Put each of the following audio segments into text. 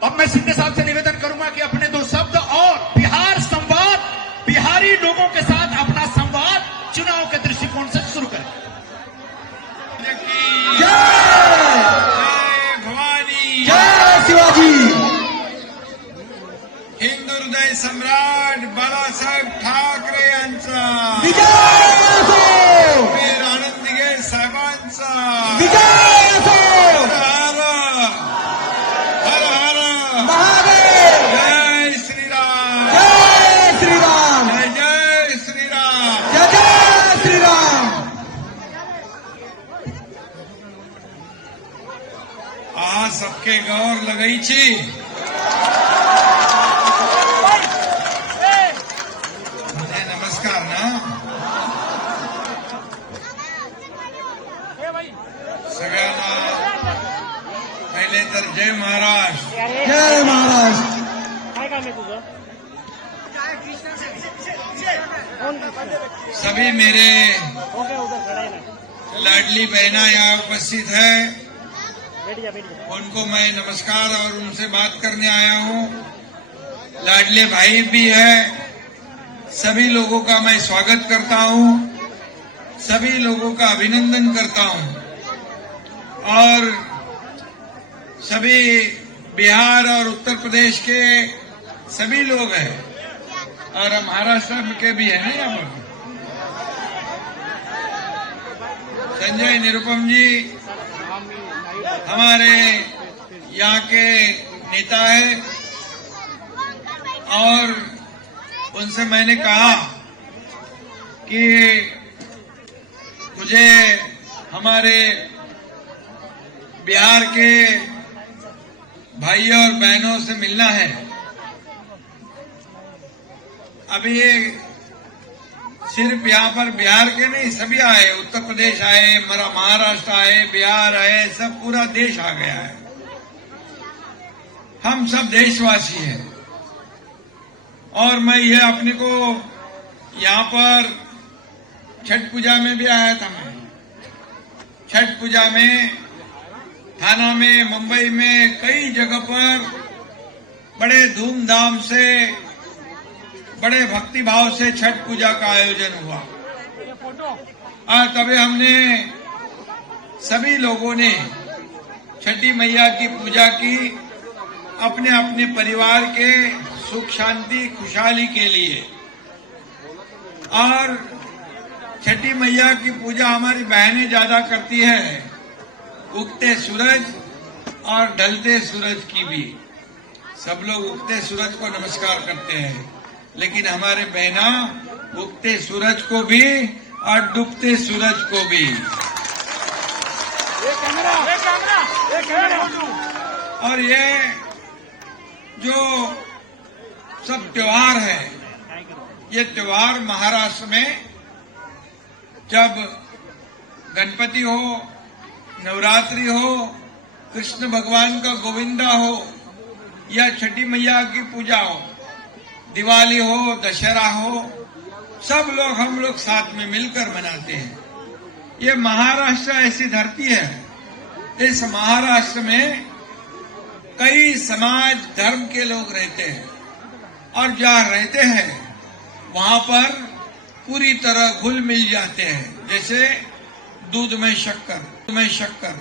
अब मैं सिंधे साहब से निवेदन करूंगा कि अपने दो शब्द और बिहार संवाद, बिहारी लोगों के साथ अपना संवाद चुनाव के दृष्टिकोण से शुरू करें। जय भवानी, जय शिवाजी। हिंदू हृदय सम्राट बाळासाहेब ठाकरे यांचा विजय असो, वीर आनंद दिघे साहेबांचा विजय असो। हर हर महादेव, जय श्रीराम, जय श्रीराम, जय जय श्रीराम। जय जय श्रीराम। आ सबके गौर लगई छी। नमस्कार ना सगळ्यांना पहिले तर जय महाराष्ट्र। जय महाराष्ट्र। काय काम आहे तुझं? सभी मेरे ओके उधर खड़ा है ना, लाडली बहना यहाँ उपस्थित है, बैठ जा बैठ जा। उनको मैं नमस्कार और उनसे बात करने आया हूँ। लाडले भाई भी है, सभी लोगों का मैं स्वागत करता हूँ, सभी लोगों का अभिनंदन करता हूँ। और सभी बिहार और उत्तर प्रदेश के सभी लोग हैं और महाराष्ट्र के भी है ना यहाँ पर। संजय निरुपम जी हमारे यहाँ के नेता है और उनसे मैंने कहा कि मुझे हमारे बिहार के भाइयों और बहनों से मिलना है। अभी ये सिर्फ यहाँ पर बिहार के नहीं, सभी आए, उत्तर प्रदेश आए, महाराष्ट्र आए, बिहार आए, सब पूरा देश आ गया है। हम सब देशवासी हैं और मैं ये अपने को यहाँ पर छठ पूजा में भी आया था। मैं छठ पूजा में थाना में, मुंबई में, कई जगह पर बड़े धूमधाम से, बड़े भक्तिभाव से छठ पूजा का आयोजन हुआ और तभी हमने सभी लोगों ने छठी मैया की पूजा की अपने अपने परिवार के सुख शांति खुशहाली के लिए। और छठी मैया की पूजा हमारी बहनें ज्यादा करती है, उगते सूरज और ढलते सूरज की भी। सब लोग उगते सूरज को नमस्कार करते हैं, लेकिन हमारे बहना उगते सूरज को भी और डूबते सूरज को भी। और ये जो सब त्योहार है, ये त्योहार महाराष्ट्र में जब गणपति हो, नवरात्रि हो, कृष्ण भगवान का गोविंदा हो या छठी मैया की पूजा हो, दिवाली हो, दशहरा हो, सब लोग हम लोग साथ में मिलकर मनाते हैं। ये महाराष्ट्र ऐसी धरती है, इस महाराष्ट्र में कई समाज धर्म के लोग रहते हैं और जहाँ रहते हैं वहां पर पूरी तरह घुल मिल जाते हैं, जैसे दूध में शक्कर।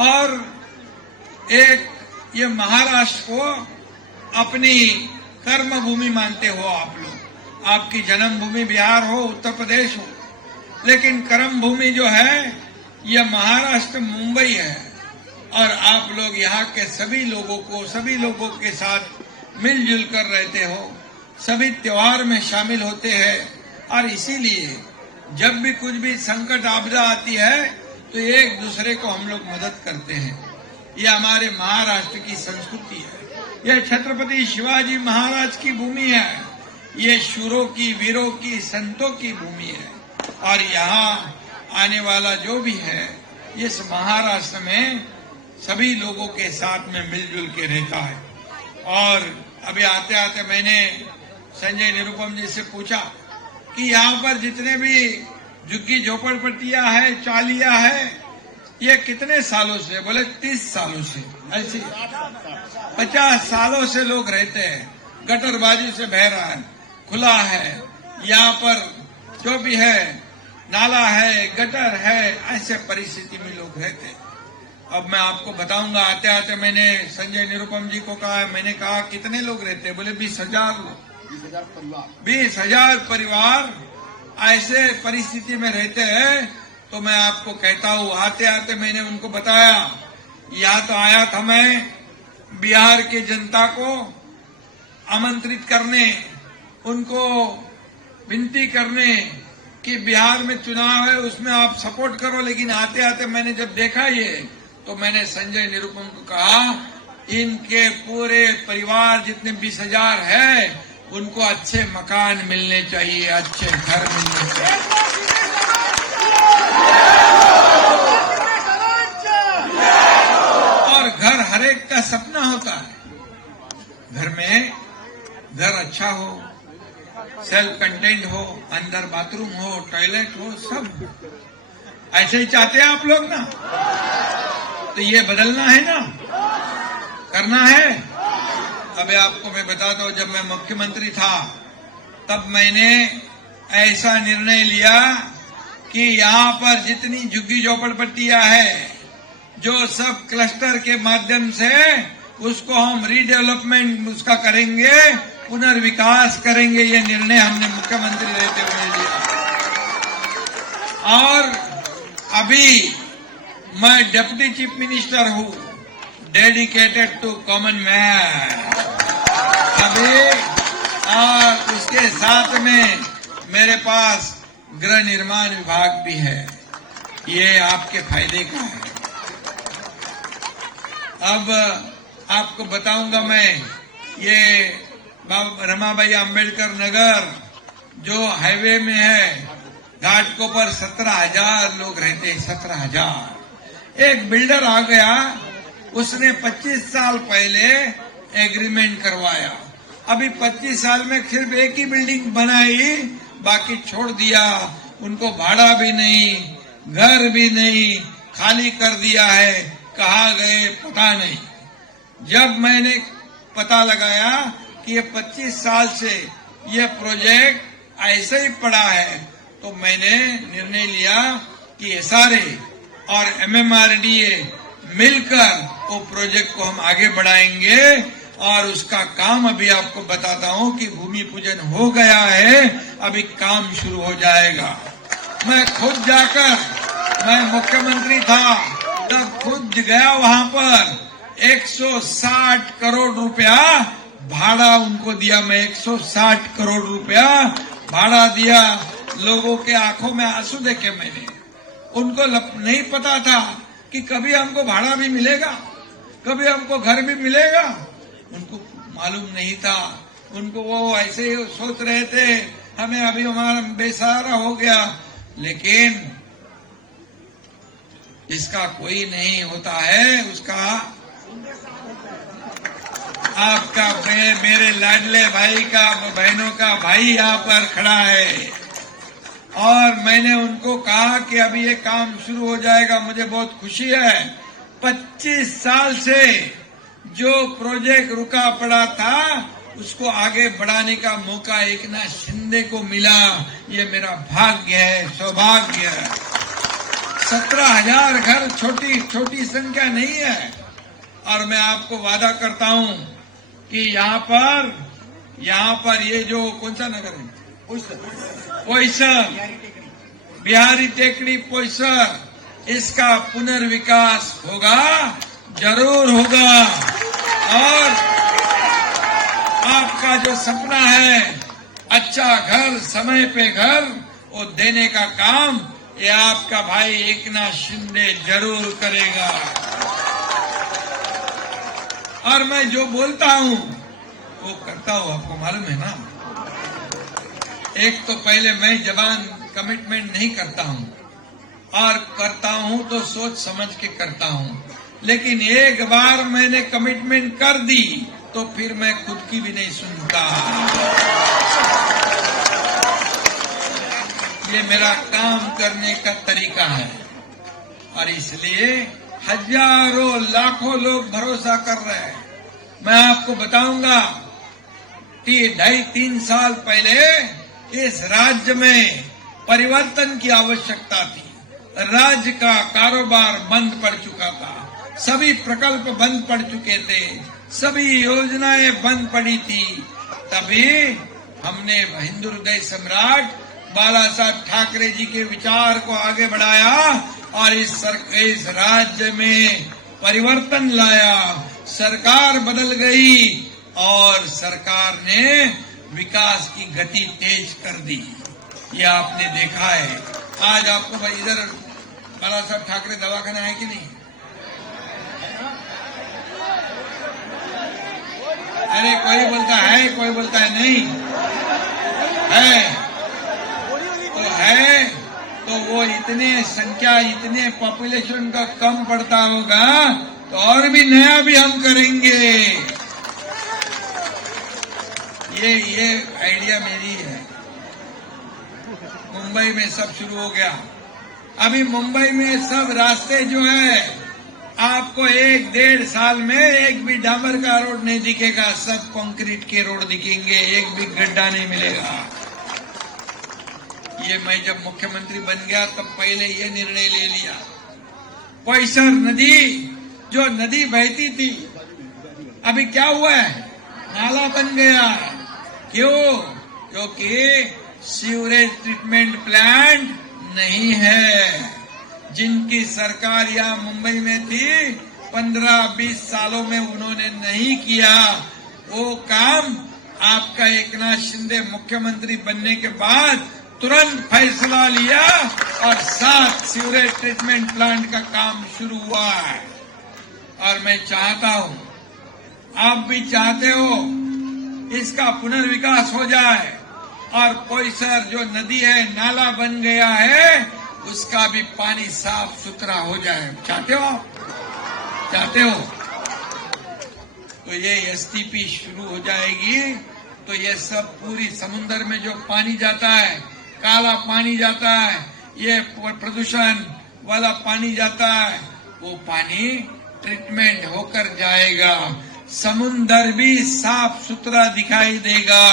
और एक ये महाराष्ट्र को अपनी कर्म भूमि मानते हो आप लोग। आपकी जन्मभूमि बिहार हो, उत्तर प्रदेश हो, लेकिन कर्म भूमि जो है ये महाराष्ट्र मुंबई है। और आप लोग यहाँ के सभी लोगों के साथ मिलजुल कर रहते हो, सभी त्योहार में शामिल होते हैं। और इसीलिए जब भी कुछ भी संकट आपदा आती है तो एक दूसरे को हम लोग मदद करते हैं। ये हमारे महाराष्ट्र की संस्कृति है। यह छत्रपति शिवाजी महाराज की भूमि है, ये शूरों की, वीरों की, संतों की भूमि है। और यहाँ आने वाला जो भी है इस महाराष्ट्र में सभी लोगों के साथ में मिलजुल के रहता है। और अभी आते आते मैंने संजय निरुपम जी से पूछा कि यहाँ पर जितने भी झुग्गी झोपड़पट्टियां है, चालियां है, ये कितने सालों से? बोले 30 सालों से। ऐसे 50 सालों से लोग रहते हैं, गटरबाजी से बह रहा है, खुला है, यहाँ पर जो भी है नाला है, गटर है, ऐसे परिस्थिति में लोग रहते हैं। अब मैं आपको बताऊंगा, आते आते मैंने संजय निरुपम जी को कहा, मैंने कहा कितने लोग रहते हैं? बोले 20,000 लोग, 20,000 परिवार ऐसे परिस्थिति में रहते हैं। तो मैं आपको कहता हूँ, आते आते मैंने उनको बताया, यहाँ तो आया था मैं बिहार की जनता को आमंत्रित करने, उनको विनती करने कि बिहार में चुनाव है, उसमें आप सपोर्ट करो। लेकिन आते आते मैंने जब देखा ये, तो मैंने संजय निरुपम को कहा, इनके पूरे परिवार जितने 20,000 है, उनको अच्छे मकान मिलने चाहिए, अच्छे घर मिलने चाहिए। और घर हरेक का सपना होता है। घर में घर अच्छा हो, सेल्फ कंटेंट हो, अंदर बाथरूम हो, टॉयलेट हो, सब ऐसे ही चाहते हैं आप लोग ना। तो ये बदलना है ना, करना है। अबे आपको मैं बताता हूं, जब मैं मुख्यमंत्री था तब मैंने ऐसा निर्णय लिया कि यहाँ पर जितनी झुग्गी झोपड़पट्टियां है, जो सब क्लस्टर के माध्यम से उसको हम रीडेवलपमेंट उसका करेंगे, पुनर्विकास करेंगे। ये निर्णय हमने मुख्यमंत्री रहते हुए लिया। और अभी मैं डिप्टी चीफ मिनिस्टर हूं, डेडिकेटेड टू कॉमन मैन अभी। और उसके साथ में मेरे पास गृह निर्माण विभाग भी है, ये आपके फायदे का है। अब आपको बताऊंगा मैं, ये रमाबाई अंबेडकर नगर जो हाईवे में है, घाटकों पर 17,000 लोग रहते हैं, 17,000। एक बिल्डर आ गया, उसने 25 साल पहले एग्रीमेंट करवाया। अभी 25 साल में सिर्फ एक ही बिल्डिंग बनाई, बाकी छोड़ दिया। उनको भाड़ा भी नहीं, घर भी नहीं, खाली कर दिया है। कहाँ गए पता नहीं। जब मैंने पता लगाया कि ये 25 साल से ये प्रोजेक्ट ऐसे ही पड़ा है, तो मैंने निर्णय लिया कि SRA और MMRDA मिलकर वो प्रोजेक्ट को हम आगे बढ़ाएंगे। और उसका काम अभी आपको बताता हूं कि भूमि पूजन हो गया है, अभी काम शुरू हो जाएगा। मैं खुद जाकर, मैं मुख्यमंत्री था तब खुद गया वहां पर, 160 करोड़ रुपया भाड़ा उनको दिया। मैं 160 करोड़ रुपया भाड़ा दिया। लोगों के आंखों में आंसू देखे मैंने। उनको नहीं पता था कि कभी हमको भाड़ा भी मिलेगा, कभी हमको घर भी मिलेगा। उनको मालूम नहीं था। उनको वो ऐसे ही सोच रहे थे, हमें अभी हमारा बेसहारा हो गया। लेकिन इसका कोई नहीं होता है, उसका आपका मेरे लाडले भाई का, बहनों का भाई यहाँ पर खड़ा है। और मैंने उनको कहा कि अभी ये काम शुरू हो जाएगा, मुझे बहुत खुशी है। 25 साल से जो प्रोजेक्ट रुका पड़ा था, उसको आगे बढ़ाने का मौका एकनाथ शिंदे को मिला। ये मेरा भाग्य है, सौभाग्य है। 17,000 घर छोटी छोटी संख्या नहीं है। और मैं आपको वादा करता हूं कि यहाँ पर ये जो कौन सा नगर है, पोईसर, बिहारी टेकड़ी पोईसर, इसका पुनर्विकास होगा, जरूर होगा। और आपका जो सपना है अच्छा घर, समय पे घर, वो देने का काम ये आपका भाई एकनाथ शिंदे जरूर करेगा। और मैं जो बोलता हूं वो करता हूं, आपको मालूम है ना। एक तो पहले मैं जबान कमिटमेंट नहीं करता हूं, और करता हूं तो सोच समझ के करता हूं। लेकिन एक बार मैंने कमिटमेंट कर दी तो फिर मैं खुद की भी नहीं सुनता। ये मेरा काम करने का तरीका है। और इसलिए हजारों लाखों लोग भरोसा कर रहे हैं। मैं आपको बताऊंगा कि 2.5-3 साल पहले इस राज्य में परिवर्तन की आवश्यकता थी। राज्य का कारोबार बंद पड़ चुका था, सभी प्रकल्प बंद पड़ चुके थे, सभी योजनाएं बंद पड़ी थी। तभी हमने हिंदू हृदय सम्राट बाला साहब ठाकरे जी के विचार को आगे बढ़ाया और इस राज्य में परिवर्तन लाया। सरकार बदल गई और सरकार ने विकास की गति तेज कर दी। ये आपने देखा है। आज आपको भाई इधर बाला साहब ठाकरे दवाखाना है कि नहीं? अरे कोई बोलता है, कोई बोलता है नहीं है। तो है तो वो इतने संख्या, इतने पॉपुलेशन का कम पड़ता होगा तो और भी नया भी हम करेंगे। ये आइडिया मेरी है। मुंबई में सब शुरू हो गया। अभी मुंबई में सब रास्ते जो है आपको 1-1.5 साल में एक भी डामर का रोड नहीं दिखेगा, सब कंक्रीट के रोड दिखेंगे, एक भी गड्ढा नहीं मिलेगा। ये मैं जब मुख्यमंत्री बन गया तब पहले ये निर्णय ले लिया। पैसर नदी, जो नदी बहती थी, अभी क्या हुआ है? नाला बन गया। क्यों? क्योंकि सीवरेज ट्रीटमेंट प्लांट नहीं है। जिनकी सरकार यहाँ मुंबई में थी 15-20 सालों में उन्होंने नहीं किया वो काम। आपका एकनाथ शिंदे मुख्यमंत्री बनने के बाद तुरंत फैसला लिया और 7 सीवरेज ट्रीटमेंट प्लांट का काम शुरू हुआ है। और मैं चाहता हूं, आप भी चाहते हो, इसका पुनर्विकास हो जाए और कोयसर जो नदी है, नाला बन गया है, उसका भी पानी साफ सुथरा हो जाए। चाहते हो आप? चाहते हो? तो ये एसटीपी शुरू हो जाएगी तो ये सब पूरी समुद्र में जो पानी जाता है, काला पानी जाता है, ये प्रदूषण वाला पानी जाता है, वो पानी ट्रीटमेंट होकर जाएगा। समुद्र भी साफ सुथरा दिखाई देगा।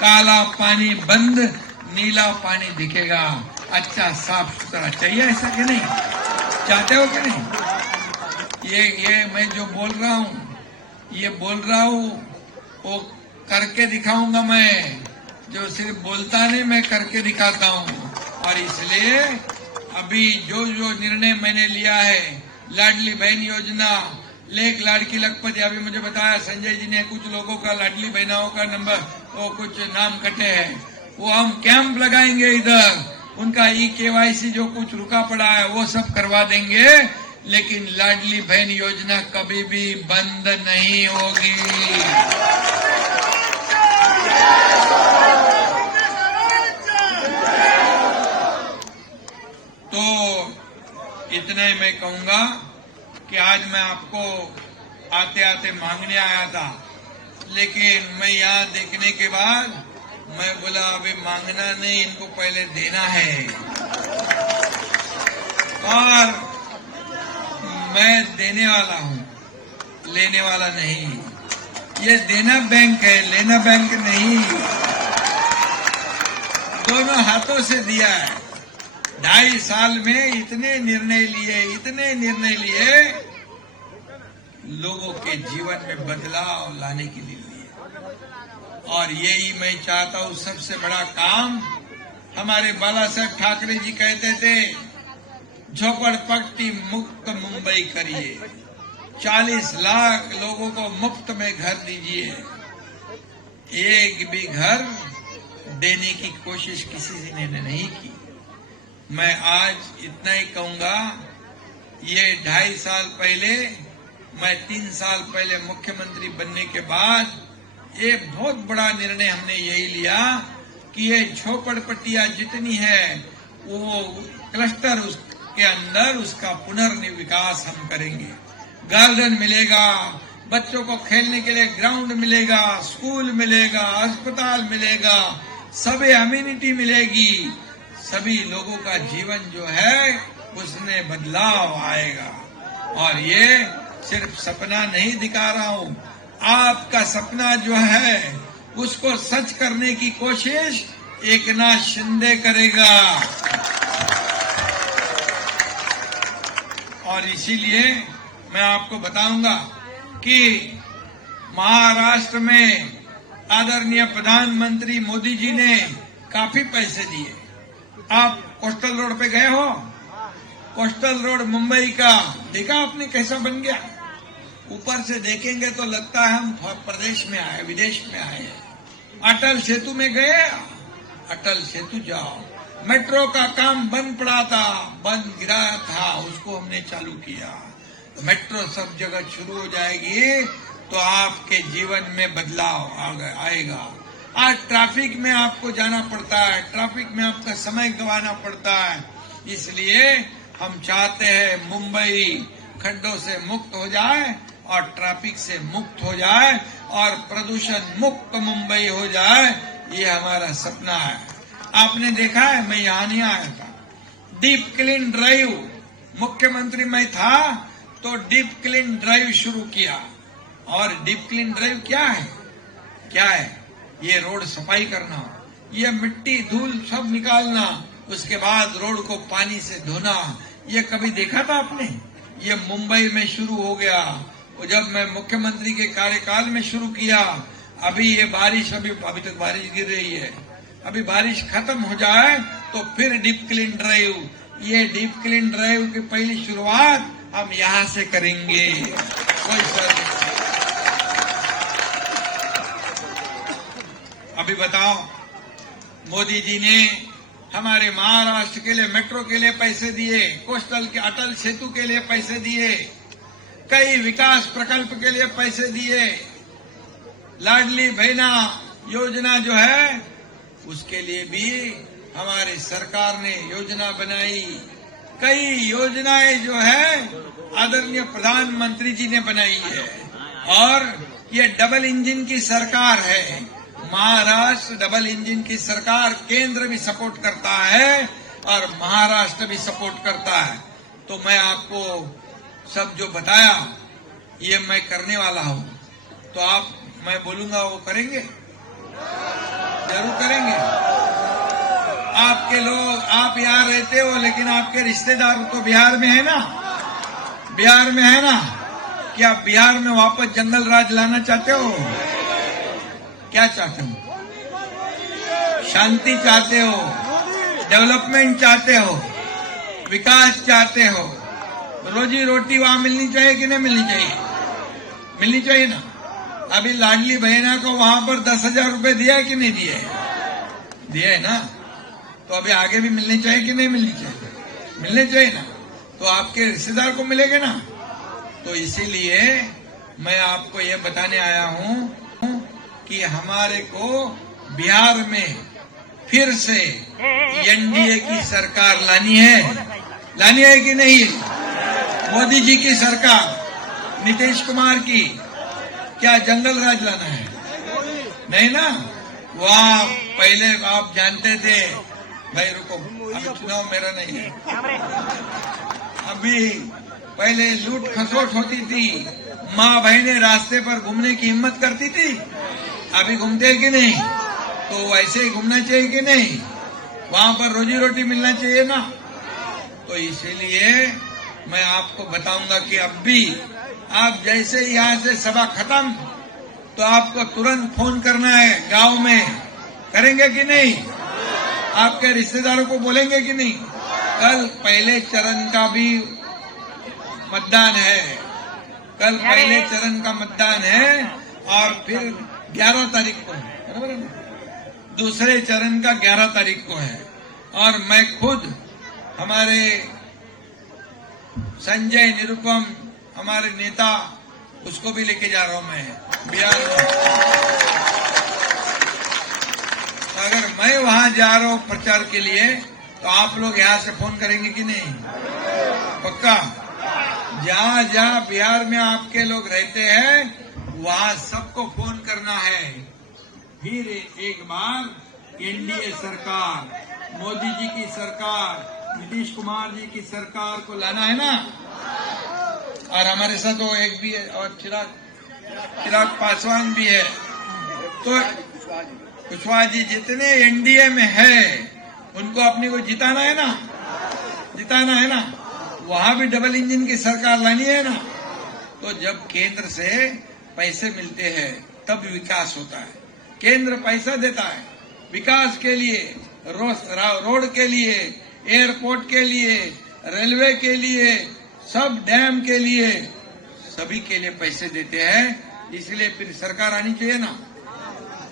काला पानी बंद, नीला पानी दिखेगा। अच्छा साफ सुथरा चाहिए, ऐसा कि नहीं? चाहते हो कि नहीं? ये मैं जो बोल रहा हूँ वो करके दिखाऊंगा। मैं जो सिर्फ बोलता नहीं, मैं करके दिखाता हूँ। और इसलिए अभी जो निर्णय मैंने लिया है, लाडली बहन योजना, लेख लाड़की लखपति, अभी मुझे बताया संजय जी ने कुछ लोगों का लाडली बहनाओं का नंबर, वो कुछ नाम कटे हैं, वो हम कैंप लगाएंगे इधर। उनका KYC जो कुछ रुका पड़ा है वो सब करवा देंगे, लेकिन लाडली बहन योजना कभी भी बंद नहीं होगी। तो इतना ही मैं कहूंगा कि आज मैं आपको आते आते मांगने आया था, लेकिन मैं यहाँ देखने के बाद मैं बोला अभी मांगना नहीं, इनको पहले देना है। और मैं देने वाला हूँ, लेने वाला नहीं। ये देना बैंक है, लेना बैंक नहीं। दोनों हाथों से दिया है। 2.5 साल में इतने निर्णय लिए, लोगों के जीवन में बदलाव लाने के लिए। और यही मैं चाहता हूं, सबसे बड़ा काम हमारे बाला साहब ठाकरे जी कहते थे, झोपड़पट्टी मुक्त मुंबई करिए, 40 लाख लोगों को मुफ्त में घर दीजिए। एक भी घर देने की कोशिश किसी ने नहीं की। मैं आज इतना ही कहूंगा, ये 2.5 साल पहले, मैं 3 साल पहले मुख्यमंत्री बनने के बाद एक बहुत बड़ा निर्णय हमने यही लिया कि ये झोपड़पट्टियां जितनी है वो क्लस्टर उसके अंदर उसका पुनर्विकास हम करेंगे। गार्डन मिलेगा, बच्चों को खेलने के लिए ग्राउंड मिलेगा, स्कूल मिलेगा, अस्पताल मिलेगा, सभी अम्यूनिटी मिलेगी। सभी लोगों का जीवन जो है उसमें बदलाव आएगा। और ये सिर्फ सपना नहीं दिखा रहा हूं, आपका सपना जो है उसको सच करने की कोशिश एकनाथ शिंदे करेगा। और इसीलिए मैं आपको बताऊंगा कि महाराष्ट्र में आदरणीय प्रधानमंत्री मोदी जी ने काफी पैसे दिए। आप कोस्टल रोड पे गए हो? कोस्टल रोड मुंबई का देखा आपने कैसा बन गया? ऊपर से देखेंगे तो लगता है हम प्रदेश में आए, विदेश में आए। अटल सेतु में गए? अटल सेतु जाओ। मेट्रो का काम बंद पड़ा था, बंद गिरा था, उसको हमने चालू किया। मेट्रो सब जगह शुरू हो जाएगी तो आपके जीवन में बदलाव आएगा। आज ट्रैफिक में आपको जाना पड़ता है, ट्रैफिक में आपका समय गंवाना पड़ता है। इसलिए हम चाहते हैं मुंबई खड्डों से मुक्त हो जाए और ट्रैफिक से मुक्त हो जाए और प्रदूषण मुक्त मुंबई हो जाए। ये हमारा सपना है। आपने देखा है, मैं यहाँ नहीं आया था, डीप क्लीन ड्राइव, मुख्यमंत्री मैं था तो डीप क्लीन ड्राइव शुरू किया। और डीप क्लीन ड्राइव क्या है? क्या है? ये रोड सफाई करना, ये मिट्टी धूल सब निकालना, उसके बाद रोड को पानी से धोना। ये कभी देखा था आपने? ये मुंबई में शुरू हो गया। और जब मैं मुख्यमंत्री के कार्यकाल में शुरू किया, अभी ये बारिश अभी तक बारिश गिर रही है, अभी बारिश खत्म हो जाए तो फिर डीप क्लीन ड्राइव। ये डीप क्लीन ड्राइव की पहली शुरुआत हम यहाँ से करेंगे। कोई सर अभी बताओ, मोदी जी ने हमारे महाराष्ट्र के लिए मेट्रो के लिए पैसे दिए, कोस्टल के अटल सेतु के लिए पैसे दिए, कई विकास प्रकल्प के लिए पैसे दिए। लाडली बहना योजना जो है उसके लिए भी हमारी सरकार ने योजना बनाई। कई योजनाएं जो है आदरणीय प्रधानमंत्री जी ने बनाई है। और ये डबल इंजन की सरकार है, महाराष्ट्र डबल इंजन की सरकार। केंद्र भी सपोर्ट करता है और महाराष्ट्र भी सपोर्ट करता है। तो मैं आपको सब जो बताया ये मैं करने वाला हूं, तो आप मैं बोलूंगा वो करेंगे, जरूर करेंगे। आपके लोग, आप यहाँ रहते हो लेकिन आपके रिश्तेदार तो बिहार में है ना, बिहार में है ना। क्या आप बिहार में वापस जंगल राज लाना चाहते हो? क्या चाहते हो? शांति चाहते हो, डेवलपमेंट चाहते हो, विकास चाहते हो, रोजी रोटी वहां मिलनी चाहिए कि नहीं मिलनी चाहिए? मिलनी चाहिए ना। अभी लाडली बहना को वहां पर 10,000 रुपए दिया है कि नहीं दिया है? दिया है ना। तो अभी आगे भी मिलनी चाहिए कि नहीं मिलनी चाहिए? मिलने चाहिए ना। तो आपके रिश्तेदार को मिलेगा ना। तो इसीलिए मैं आपको ये बताने आया हूं कि हमारे को बिहार में फिर से एनडीए की सरकार लानी है कि नहीं? मोदी जी की सरकार, नीतीश कुमार की। क्या जंगल राज लाना है? नहीं ना। वहाँ पहले आप जानते थे, भाई रुको, अभी चुनाव मेरा नहीं है। अभी पहले लूट खसोट होती थी, माँ बहनें रास्ते पर घूमने की हिम्मत करती थी। अभी घूमते हैं कि नहीं? तो वैसे ही घूमना चाहिए कि नहीं? वहां पर रोजी रोटी मिलना चाहिए ना। तो इसीलिए मैं आपको बताऊंगा कि अब भी आप जैसे यहाँ से सभा खत्म तो आपको तुरंत फोन करना है गांव में। करेंगे कि नहीं? आपके रिश्तेदारों को बोलेंगे कि नहीं? कल पहले चरण का भी मतदान है, कल पहले चरण का मतदान है और फिर 11 तारीख को है, बराबर है ना? दूसरे चरण का 11 तारीख को है। और मैं खुद हमारे संजय निरुपम, हमारे नेता, उसको भी लेके जा रहा हूं मैं बिहार में। अगर मैं वहां जा रहा हूं प्रचार के लिए तो आप लोग यहां से फोन करेंगे कि नहीं? पक्का? जहां जहां बिहार में आपके लोग रहते हैं वहां सबको फोन करना है। फिर एक बार एनडीए सरकार, मोदी जी की सरकार नीतीश कुमार जी की सरकार को लाना है ना, और हमारे साथ वो एक भी है और चिराग पासवान भी है, तो कुशवाहा जी जितने एनडीए में है उनको अपने को जिताना है ना, वहां भी डबल इंजन की सरकार लानी है ना। तो जब केंद्र से पैसे मिलते हैं तब विकास होता है। केंद्र पैसा देता है विकास के लिए, रोड के लिए, एयरपोर्ट के लिए, रेलवे के लिए, सब डैम के लिए, सभी के लिए पैसे देते हैं। इसलिए फिर सरकार आनी चाहिए ना,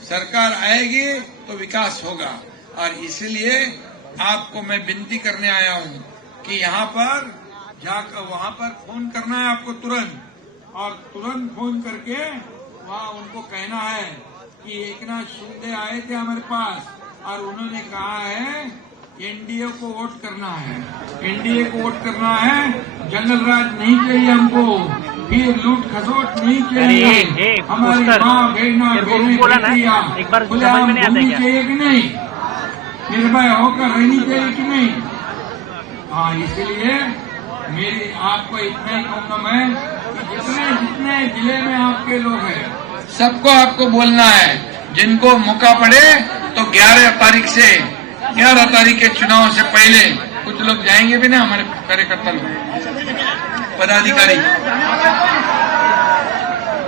सरकार आएगी तो विकास होगा। और इसलिए आपको मैं विनती करने आया हूं कि यहाँ पर जाकर वहां पर फोन करना है आपको तुरंत, और तुरंत फोन करके वहाँ उनको कहना है कि एकनाथ शिंदे आए थे हमारे पास और उन्होंने कहा है एनडीए को वोट करना है, एनडीए को वोट करना है, जंगल राज नहीं चाहिए हमको, फिर लूट खसोट नहीं चाहिए, हमारी माँ बहना बेटियां खुलेआम घूमनी चाहिए कि नहीं, निर्भय होकर रहनी चाहिए कि नहीं। हाँ, इसलिए मेरी आपको इतना ही कहूंगा मैं कि जितने जिले में आपके लोग हैं सबको आपको बोलना है, जिनको मौका पड़े तो 11 तारीख के चुनाव से पहले कुछ लोग जाएंगे भी ना, हमारे कार्यकर्ता लोग, पदाधिकारी,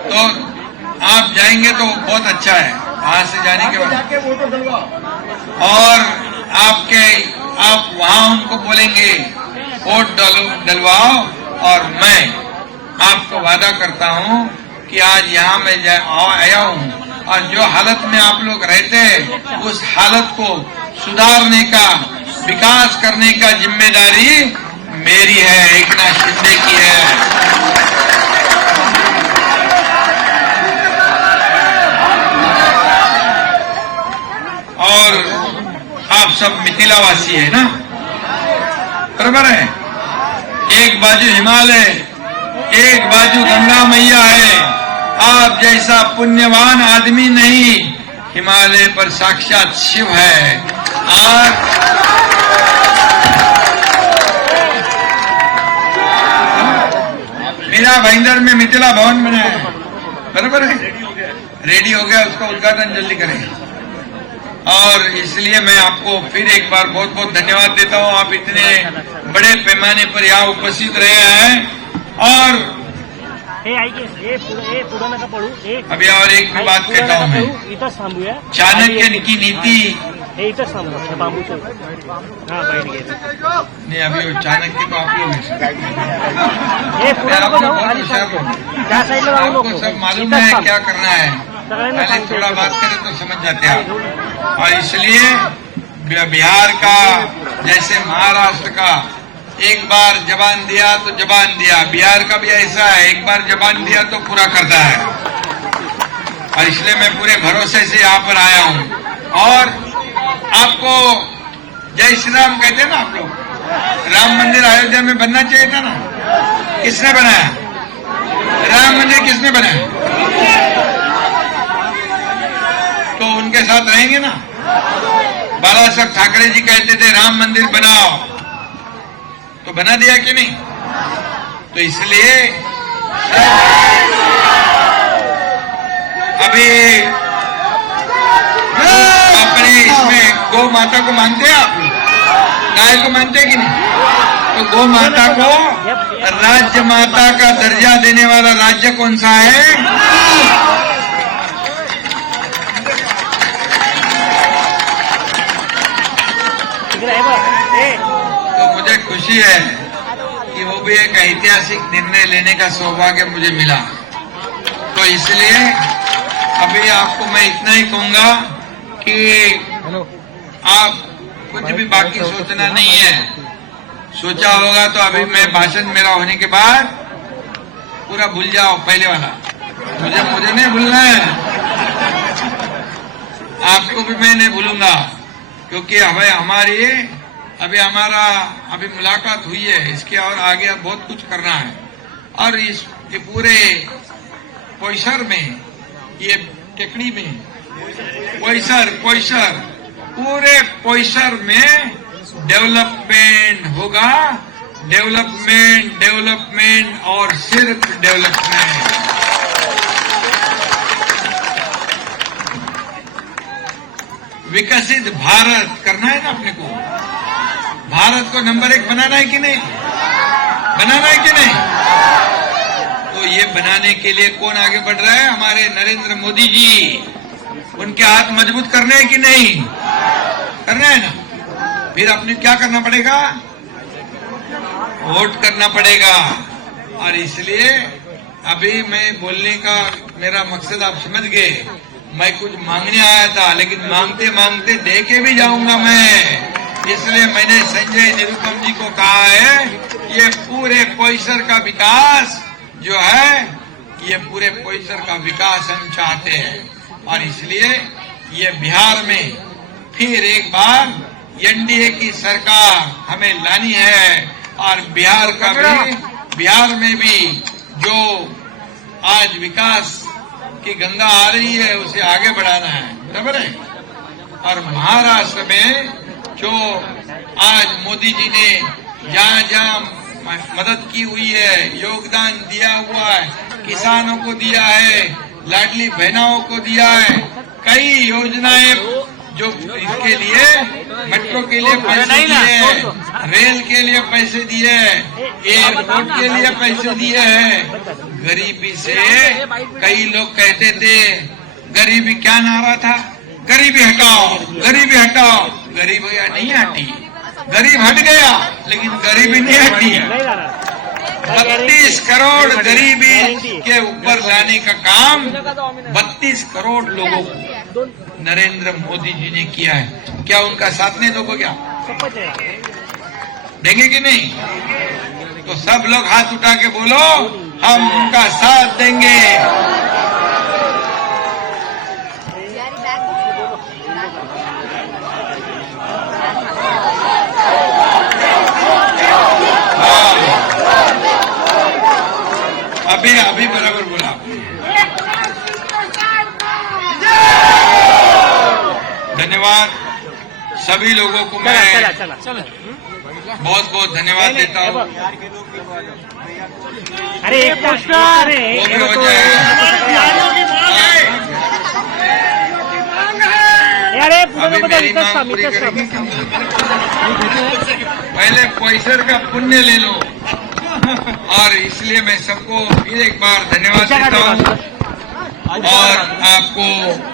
तो आप जाएंगे तो बहुत अच्छा है वहां से जाने के बाद, और आप वहां उनको बोलेंगे वोट डलवाओ। और मैं आपको वादा करता हूं कि आज यहाँ मैं आया हूं और जो हालत में आप लोग रहते हैं उस हालत को सुधारने का, विकास करने का जिम्मेदारी मेरी है, एकनाथ शिंदे की है। और आप सब मिथिलावासी है ना, बराबर है। एक बाजू हिमालय, एक बाजू गंगा मैया है। आप जैसा पुण्यवान आदमी नहीं, हिमालय पर साक्षात शिव है। आज मीरा भाईंदर में मिथिला भवन बना है, बराबर है, रेडी हो गया, उसका उद्घाटन जल्दी करें। और इसलिए मैं आपको फिर एक बार बहुत बहुत धन्यवाद देता हूं, आप इतने बड़े पैमाने पर यहाँ उपस्थित रहे हैं। और अभी और एक भी बात कहता हूं मैं, चाणक्य की नीति नहीं, अभी चाणक्य तो आप लोग आपको सब मालूम है क्या करना है, पहले थोड़ा बात करें तो समझ जाते हैं आप। और इसलिए बिहार का जैसे महाराष्ट्र का एक बार जबान दिया तो जबान दिया, बिहार का भी ऐसा है, एक बार जबान दिया तो पूरा करता है। और इसलिए मैं पूरे भरोसे से यहाँ पर आया हूँ। और आपको जय श्री राम कहते हैं ना आप लोग, राम मंदिर अयोध्या में बनना चाहिए था ना, किसने बनाया? राम मंदिर किसने बनाया? तो उनके साथ रहेंगे ना। बाला साहब ठाकरे जी कहते थे राम मंदिर बनाओ, तो बना दिया कि नहीं? तो इसलिए अभी अपने इसमें गौ माता को मानते हैं आप, गाय को मानते हैं कि नहीं? तो गौ माता को राज्य माता का दर्जा देने वाला राज्य कौन सा है? तो मुझे खुशी है कि वो भी एक ऐतिहासिक निर्णय लेने का सौभाग्य मुझे मिला। तो इसलिए अभी आपको मैं इतना ही कहूंगा कि आप कुछ भी बाकी सोचना नहीं है, सोचा होगा तो अभी मैं भाषण मेरा होने के बाद पूरा भूल जाओ, पहले वाला मुझे नहीं भूलना है, आपको भी मैं नहीं भूलूंगा, क्योंकि अभी मुलाकात हुई है, इसके और आगे बहुत कुछ करना है। और इस पूरे पोईसर में, ये टेकड़ी में पोईसर पूरे पोईसर में डेवलपमेंट होगा, डेवलपमेंट, डेवलपमेंट और सिर्फ डेवलपमेंट। विकसित भारत करना है ना अपने को। भारत को नंबर 1 बनाना है कि नहीं, बनाना है कि नहीं? तो ये बनाने के लिए कौन आगे बढ़ रहा है? हमारे नरेंद्र मोदी जी। उनके हाथ मजबूत करने हैं कि नहीं, करना है ना? फिर अपने क्या करना पड़ेगा? वोट करना पड़ेगा। और इसलिए अभी मैं बोलने का मेरा मकसद आप समझ गए। मैं कुछ मांगने आया था, लेकिन मांगते मांगते दे के भी जाऊंगा मैं। इसलिए मैंने संजय निरुपम जी को कहा है, ये पूरे पोईसर का विकास जो है, ये पूरे पोईसर का विकास हम चाहते हैं। और इसलिए ये बिहार में फिर एक बार एनडीए की सरकार हमें लानी है। और बिहार में भी जो आज विकास की गंगा आ रही है उसे आगे बढ़ाना है, बराबर है। और महाराष्ट्र में जो आज मोदी जी ने जहां जहां मदद की हुई है, योगदान दिया हुआ है, किसानों को दिया है, लाडली बहनाओं को दिया है, कई योजनाएं जो इसके लिए मेट्रो के लिए पैसे दिए हैं, रेल के लिए पैसे दिए हैं, एयरपोर्ट के लिए पैसे दिए हैं। गरीबी से कई लोग कहते थे, गरीबी क्या नारा था? गरीबी हटाओ, गरीबी हटाओ। गरीबी नहीं हटी, गरीब हट गया लेकिन गरीबी नहीं हटी। 32 करोड़ गरीबी के ऊपर लाने का काम 32 करोड़ लोगों को नरेंद्र मोदी जी ने किया है। क्या उनका साथ नहीं दोगे? क्या देंगे कि नहीं? तो सब लोग हाथ उठा के बोलो, हम उनका साथ देंगे। अभी बराबर बोला। धन्यवाद सभी लोगों को मैं बहुत बहुत धन्यवाद देता हूँ। अरे एक पोस्टर वो भी हो जाए। अभी मेरी मांग पूरी करेंगे। पहले पोईसर का पुण्य ले लो। और इसलिए मैं सबको फिर एक बार धन्यवाद देता हूँ और आपको